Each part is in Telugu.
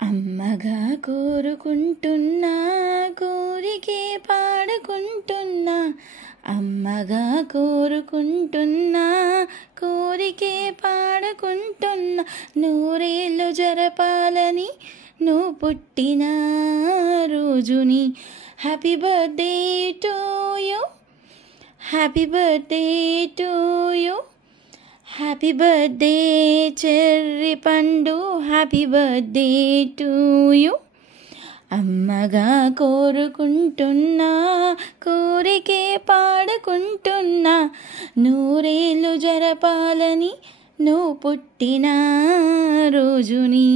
అమ్మగా కోరుకుంటున్నా కోరికే పాడుకుంటున్నా అమ్మగా కోరుకుంటున్నా కోరికే పాడుకుంటున్నా నూరేళ్ళు జరపాలని నువ్వు పుట్టిన రోజుని happy birthday to you happy birthday to you happy birthday cherry పండు హ్యాపీ బర్త్డే టు యూ అమ్మగా కోరుకుంటున్నా కోరికే పాడుకుంటున్నా నూరేళ్ళు జరపాలని నువ్వు పుట్టిన రోజుని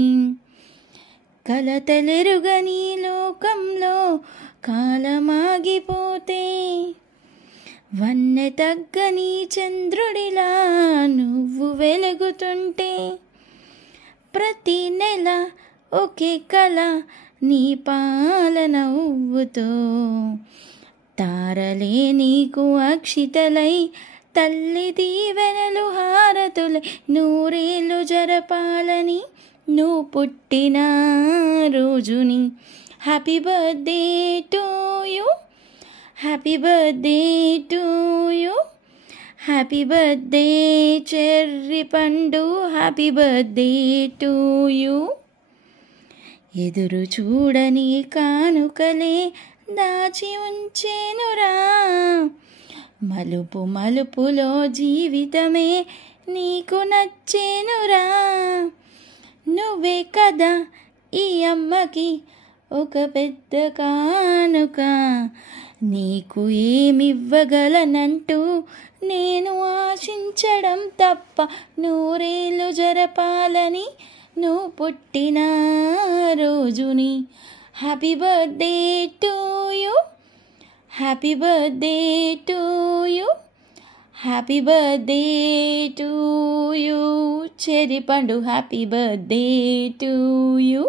కలతలెరుగని లోకంలో కాలమాగిపోతే వన్నె తగ్గని చంద్రుడిలా నువ్వు వెలుగుతుంటే ప్రతి నెల ఒకే కళ నీ పాలన నవ్వుతో తారలే నీకు అక్షితలై తల్లి దీవెనలు హారతులై నూరేళ్ళు జరపాలని నువ్వు పుట్టిన రోజుని happy birthday to you happy birthday to you happy birthday cherry పండు హ్యాపీ బర్త్డే టు యూ ఎదురు చూడని కానుకలే దాచి ఉంచేనురా మలుపు మలుపులో జీవితమే నీకు నచ్చేనురా నువ్వే కదా ఈ అమ్మకి ఒక పెద్ద కానుక నీకు ఏమివ్వగలనంటూ నేను ఆశించడం తప్ప నూరేళ్ళు జరపాలని నువ్వు పుట్టిన రోజుని happy birthday to you happy birthday to you happy birthday to you cherry పండు హ్యాపీ బర్త్డే టు యూ